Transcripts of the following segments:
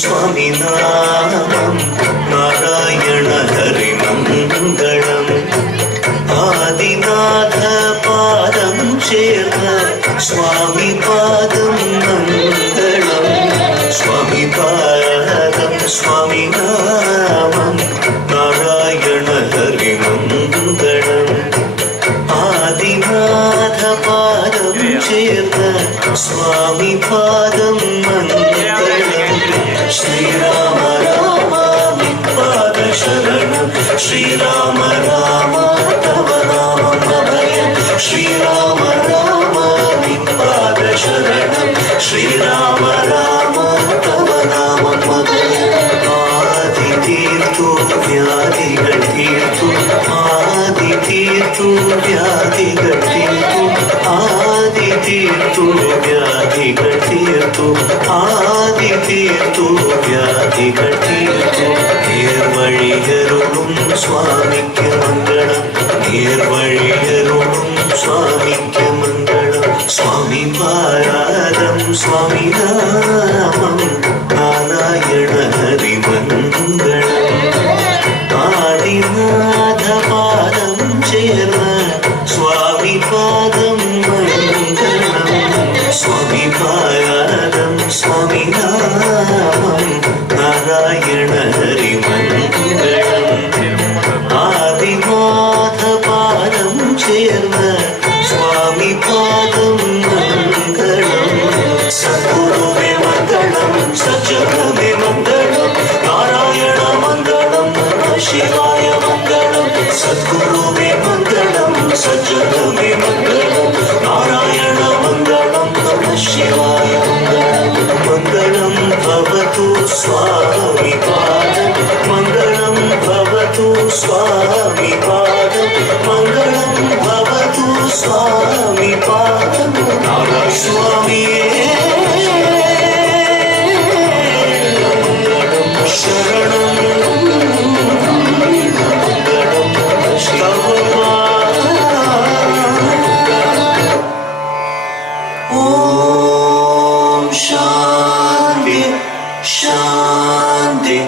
സ്വാമിനാമം നാരായണ ഹരിമംഗളം ആദിനാഥ പാദം ചേർന്ന സ്വാമി പാദം മംഗളം സ്വാമി പാദം സ്വാമിനാമം നാരായണ ഹരിമംഗളം ആദിനാഥ പാദം ചേർന്ന സ്വാമി പാദം മംഗളം ശ്രീരാമ രാമ നിപാദ ശരണം ശ്രീരാമ രാമ തവ നാമം അഭയം ശ്രീരാമ രാമ നിപാദ ശരണം ശ്രീരാമ രാമ തവ നാമം അഭയം ആദി തീർത്തു വ്യാധികൾ തീർത്തു ആദി തീർത്തു വ്യാധികൾ തീർത്തു ആദി തീർത്തു വ്യാധികൾ തീർത്തു ആദി തീർത്തു വ്യാധികൾ തീർത്തു നേർവഴിയരുളും സ്വാമിക്ക് മംഗളം നേർവഴിയരുളും സ്വാമിക്ക് മംഗളം സ്വാമി പാരാദം സ്വാമി നാമം നാരായണ ഹരിമംഗളം ആദിനാഥ പാദം ചേർന്ന സ്വാമി പാദം മംഗളം സ്വാമി പാരാദം സ്വാമി നാമം നാരായണ ഹരിമംഗളം ആദിനാഥ പാദം ചേർന്ന സ്വാമി പാദം മംഗളം സദ്ഗുരുവേ മംഗളം സജ്ജനമേ മംഗളം നാരായണ മംഗളം ശിവായ മംഗളം സദ്ഗുരുവേ മംഗളം സജ്ജനമേ മംഗളം നാരായണ മംഗളം ശിവായ മംഗളം മംഗളം ഭവതു സ്വാമി പാദം മംഗളം ഭവതു സ്വാമി പാദം മംഗളം ഭവതു സ്വാമി പാദം സ്വാമിയേ ശരണം ഓം ശാന്തി ശാന്തി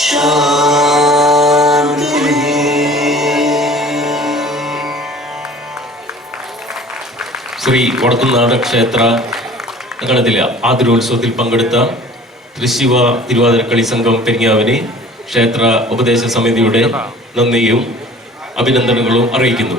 ശാന്തി. ശ്രീ വടക്കുംനാട് ക്ഷേത്ര അങ്കണത്തിലെ ആതിരോത്സവത്തിൽ പങ്കെടുത്ത തൃശ്ശിവ തിരുവാതിരക്കളി സംഘം പെരിങ്ങാവിനെ ക്ഷേത്ര ഉപദേശ സമിതിയുടെ നന്ദിയും അഭിനന്ദനങ്ങളും അറിയിക്കുന്നു.